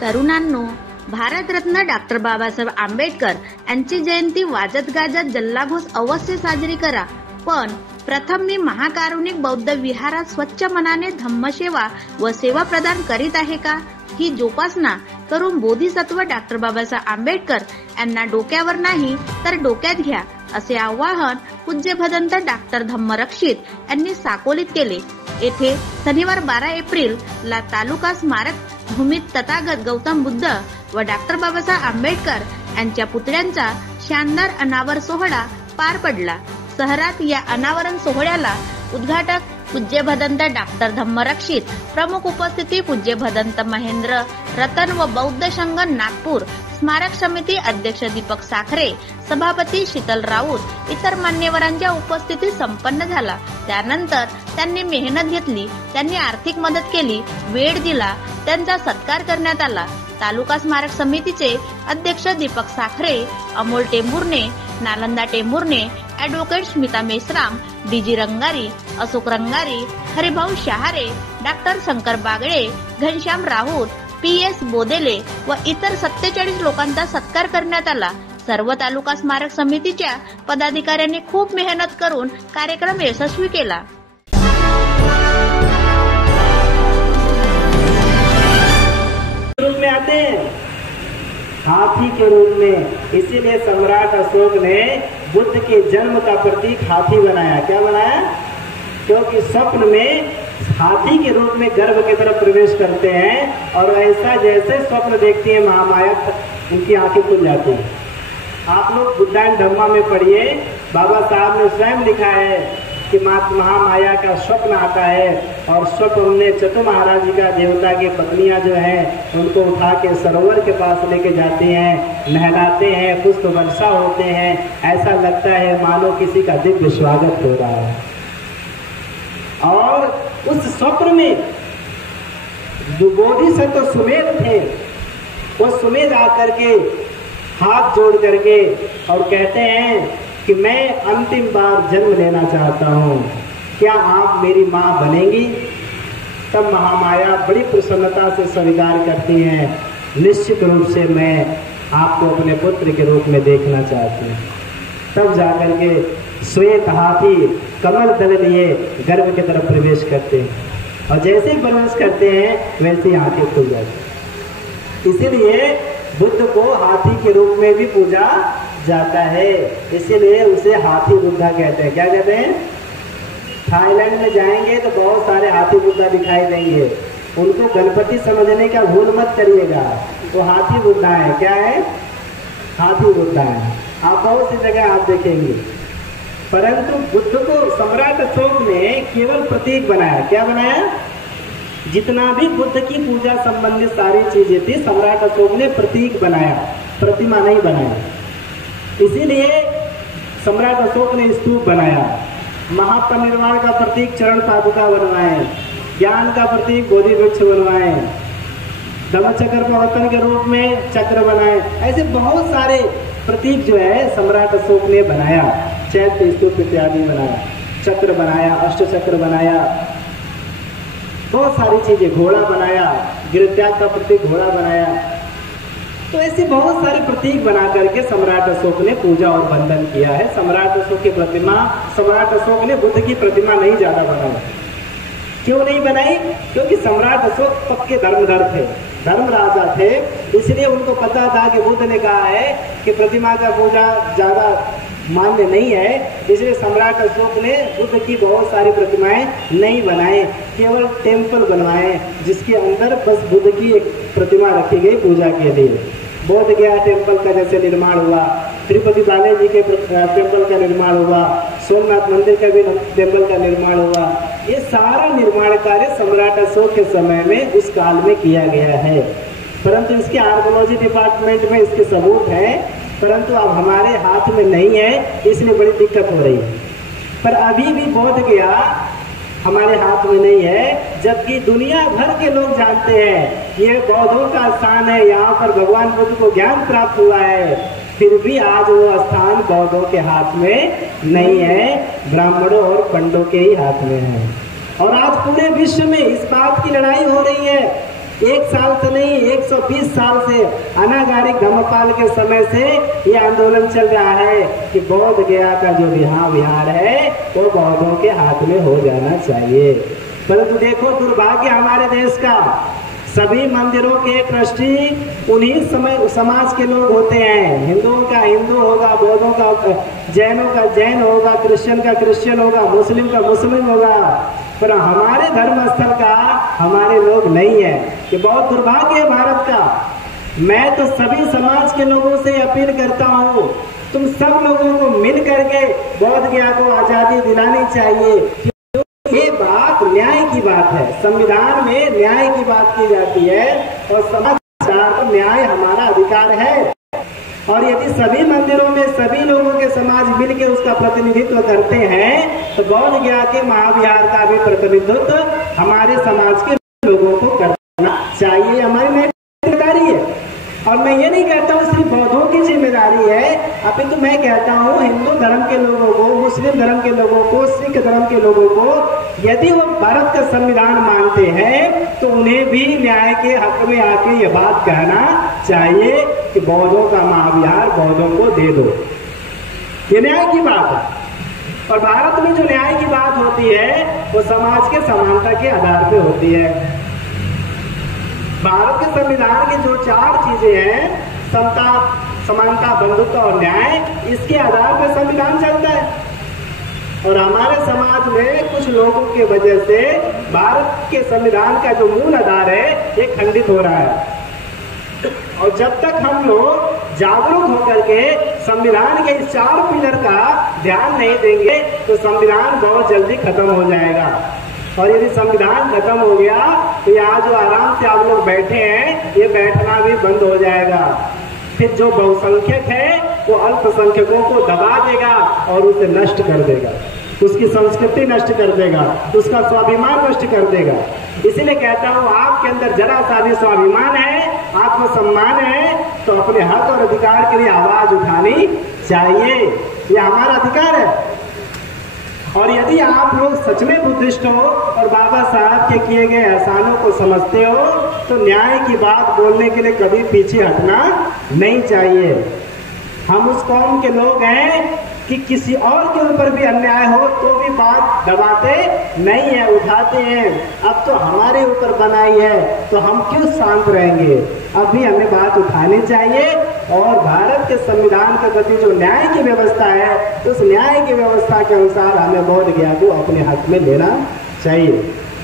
तरुणांनो, Bharat Ratna doctor Babasaheb Ambedkar यांची जयंती वाजत गाजत जल्लाघोष अवश्य साजरी करा. पण प्रथम मी महाकारुणिक बौद्ध विहारात स्वच्छ मनाने धम्मसेवा व सेवा प्रदान करीत आहे का, ही जोपासना करून बोधिसत्व डॉक्टर बाबासाहेब आंबेडकर यांना डोक्यावर नाही तर डोक्यात घ्या, असे आवाहन पूज्य भदंत डॉक्टर धम्मरक्षित यांनी साकोलीत केले. येथे शनिवार 12 एप्रिल ला तालुका स्मारक भूमीत तथागत गौतम बुद्ध व डॉक्टर बाबासाहेब आंबेडकर यांच्या पुतळ्यांचा शानदार अनावर सोहळा पार पडला. शहरात या अनावरण सोहळ्याला उद्घाटक पूज्य भदंत डॉक्टर धम्मरक्षित, प्रमुख उपस्थिती पूज्य भदंत महेंद्र रतन व बौद्ध संघ नागपूर स्मारक समिती अध्यक्ष दीपक साखरे, सभापती शीतल राऊत, इतर मान्यवरांच्या उपस्थितीत संपन्न झाला. त्यानंतर त्यांनी मेहनत घेतली, त्यांनी आर्थिक मदत केली, वेळ दिला, त्यांचा सत्कार करण्यात आला. तालुका स्मारक समितीचे अध्यक्ष दीपक Sakhare, Amol Tembhurne, Nalanda Tembhurne, advocate Smita Meshram, DG Rangari, Ashok Rangari, Haribhau शहारे, doctor Shankar Bagale, Ghanshyam Raut, PS Bodele व इतर 47 लोकांचा सत्कार करण्यात आला. सर्व तालुका स्मारक समितीच्या पदाधिकाऱ्यांनी खूप मेहनत करून कार्यक्रम यशस्वी केला. रूप में आते हैं हाथी के रूप में, इसीलिए सम्राट अशोक ने बुद्ध के जन्म का प्रतीक हाथी बनाया. क्या बनाया? क्योंकि स्वप्न में हाथी के रूप में गर्भ की तरफ प्रवेश करते हैं और ऐसा जैसे स्वप्न देखती है महामाया, उनकी आंखें खुल जाती हैं. आप लोग बुद्धायन धम्मा में पढ़िए, बाबा साहब ने स्वयं लिखा है कि महामाया का स्वप्न आता है और स्वप्न में चतु महाराज जी का देवता की पत्नियां जो हैं उनको उठा के सरोवर के पास लेके जाते हैं, नहलाते हैं, पुष्प वर्षा होते हैं, ऐसा लगता है मानो किसी का दिव्य स्वागत हो रहा है. और उस स्वप्न में जो बोधिसत्व सुमेध थे, वो सुमेध आकर के हाथ जोड़ करके और कहते हैं कि मैं अंतिम बार जन्म लेना चाहता हूँ, क्या आप मेरी माँ बनेंगी? तब महामाया बड़ी प्रसन्नता से स्वीकार करती हैं, निश्चित रूप से मैं आपको अपने पुत्र के रूप में देखना चाहती हूँ. तब जाकर के श्वेत हाथी कमल दल लिए गर्भ की तरफ प्रवेश करते हैं और जैसे ही प्रवेश करते हैं वैसे ही आंखें खुल जाती. इसीलिए बुद्ध को हाथी के रूप में भी पूजा जाता है, इसीलिए उसे हाथी बुद्धा कहते हैं. क्या कहते हैं? थाईलैंड में जाएंगे तो बहुत सारे हाथी बुद्धा दिखाई देंगे, उनको गणपति समझने का भूल मत करिएगा, तो हाथी बुद्धा है. क्या है? हाथी बुद्धा है. आप बहुत सी जगह आप देखेंगे. परंतु बुद्ध को सम्राट अशोक ने केवल प्रतीक बनाया. क्या बनाया? जितना भी बुद्ध की पूजा संबंधित सारी चीजें थी, सम्राट अशोक ने प्रतीक बनाया, प्रतिमा नहीं बनाया. इसीलिए सम्राट अशोक ने स्तूप बनाया, महापरिनिर्वाण का प्रतीक चरण पादुका बनवाए, ज्ञान का प्रतीक बोधि वृक्ष बनवाए, धम्मचक्र प्रवर्तन के रूप में चक्र बनाए. ऐसे बहुत सारे प्रतीक जो है सम्राट अशोक ने बनाया. चैत्य स्तूप इत्यादि बनाया, चक्र बनाया, अष्ट चक्र बनाया, बहुत सारी चीजें, घोड़ा बनाया, गिरत्याग का प्रतीक घोड़ा बनाया. तो ऐसे बहुत सारे प्रतीक बना करके सम्राट अशोक ने पूजा और वंदन किया है. सम्राट अशोक की प्रतिमा, सम्राट अशोक ने बुद्ध की प्रतिमा नहीं ज्यादा बनाई. क्यों नहीं बनाई? क्योंकि सम्राट अशोक पक्के धर्मधर थे, धर्म राजा थे, इसलिए उनको पता था कि बुद्ध ने कहा है कि प्रतिमा का पूजा ज्यादा मान्य नहीं है, इसलिए सम्राट अशोक ने बुद्ध की बहुत सारी प्रतिमाएं नहीं बनाए, केवल टेम्पल बनवाए जिसके अंदर बस बुद्ध की एक प्रतिमा रखी गई पूजा के लिए. बोध गया टेम्पल का जैसे निर्माण हुआ, तिरुपति बालाजी के टेम्पल का निर्माण हुआ, सोमनाथ मंदिर का भी टेम्पल का निर्माण हुआ. ये सारा निर्माण कार्य सम्राट अशोक के समय में उस काल में किया गया है. परंतु इसके आर्कोलॉजी डिपार्टमेंट में इसके सबूत हैं, परंतु अब हमारे हाथ में नहीं है, इसलिए बड़ी दिक्कत हो रही है. पर अभी भी बोध गया हमारे हाथ में नहीं है, जबकि दुनिया भर के लोग जानते हैं ये बौद्धों का स्थान है, यहाँ पर भगवान बुद्ध को ज्ञान प्राप्त हुआ है. फिर भी आज वो स्थान बौद्धों के हाथ में नहीं है, ब्राह्मणों और पंडों के ही हाथ में है. और आज पूरे विश्व में इस बात की लड़ाई हो रही है एक साल से नहीं 120 साल से अनागारी धम्मपाल के समय से ये आंदोलन चल रहा है कि बोध गया का जो विहार है वो बौद्धों के हाथ में हो जाना चाहिए। परंतु देखो दुर्भाग्य हमारे देश का, सभी मंदिरों के ट्रस्टी उन्हीं समय समाज के लोग होते हैं। हिंदुओं का हिंदू होगा, बौद्धों का जैनों का जैन होगा, क्रिश्चियन का क्रिश्चियन होगा, मुस्लिम का मुस्लिम होगा, पर हमारे धर्म स्थल का हमारे लोग नहीं है। ये बहुत दुर्भाग्य है भारत का। मैं तो सभी समाज के लोगों से अपील करता हूँ, तुम सब लोगों को मिल करके बोध गया को आजादी दिलानी चाहिए। ये बात न्याय की बात है, संविधान में न्याय की बात की जाती है और समाचार न्याय हमारा अधिकार है। और यदि सभी मंदिरों में सभी लोगों के समाज मिलकर उसका प्रतिनिधित्व करते हैं तो बोध गया के महाविहार का भी प्रतिनिधित्व हमारे समाज के लोगों को करना चाहिए, हमारी नैतिक जिम्मेदारी है। और मैं ये नहीं कहता हूँ सिर्फ बौद्धों की जिम्मेदारी है, अभी तो मैं कहता हूँ हिंदू धर्म के लोगों को, मुस्लिम धर्म के लोगों को, सिख धर्म के लोगों को, यदि वो भारत का संविधान मानते हैं तो उन्हें भी न्याय के हक में आके ये बात कहना चाहिए कि बौद्धों का महाविहार बौद्धों को दे दो। ये न्याय की बात है। और भारत में जो न्याय की बात होती है वो समाज के समानता के आधार पे होती है। भारत के संविधान की जो 4 चीजें हैं, समता, समानता, बंधुत्व और न्याय, इसके आधार पर संविधान चलता है। और हमारे समाज में कुछ लोगों की वजह से भारत के संविधान का जो मूल आधार है ये खंडित हो रहा है। और जब तक हम लोग जागरूक होकर के संविधान के इस 4 पिलर का ध्यान नहीं देंगे तो संविधान बहुत जल्दी खत्म हो जाएगा। और यदि संविधान खत्म हो गया तो यहाँ जो आराम से आप लोग बैठे हैं ये बैठना भी बंद हो जाएगा। फिर जो बहुसंख्यक है वो अल्पसंख्यकों को दबा देगा और उसे नष्ट कर देगा, उसकी संस्कृति नष्ट कर देगा, उसका स्वाभिमान नष्ट कर देगा। इसीलिए कहता हूँ आपके अंदर जरा सा भी स्वाभिमान है, आत्मसम्मान है तो अपने हक और अधिकार के लिए आवाज उठानी चाहिए, ये हमारा अधिकार है। और यदि आप लोग सच में बुद्धिस्ट हो और बाबा साहब के किए गए एहसानों को समझते हो तो न्याय की बात बोलने के लिए कभी पीछे हटना नहीं चाहिए। हम उस कौम के लोग हैं कि किसी और के ऊपर भी अन्याय हो तो भी बात दबाते नहीं है, उठाते हैं। अब तो हमारे ऊपर बनाई है तो हम क्यों शांत रहेंगे, अब भी हमें बात उठानी चाहिए। और भारत के संविधान के प्रति जो न्याय की व्यवस्था है उस न्याय की व्यवस्था के अनुसार हमें बोध गया को अपने हाथ में लेना चाहिए।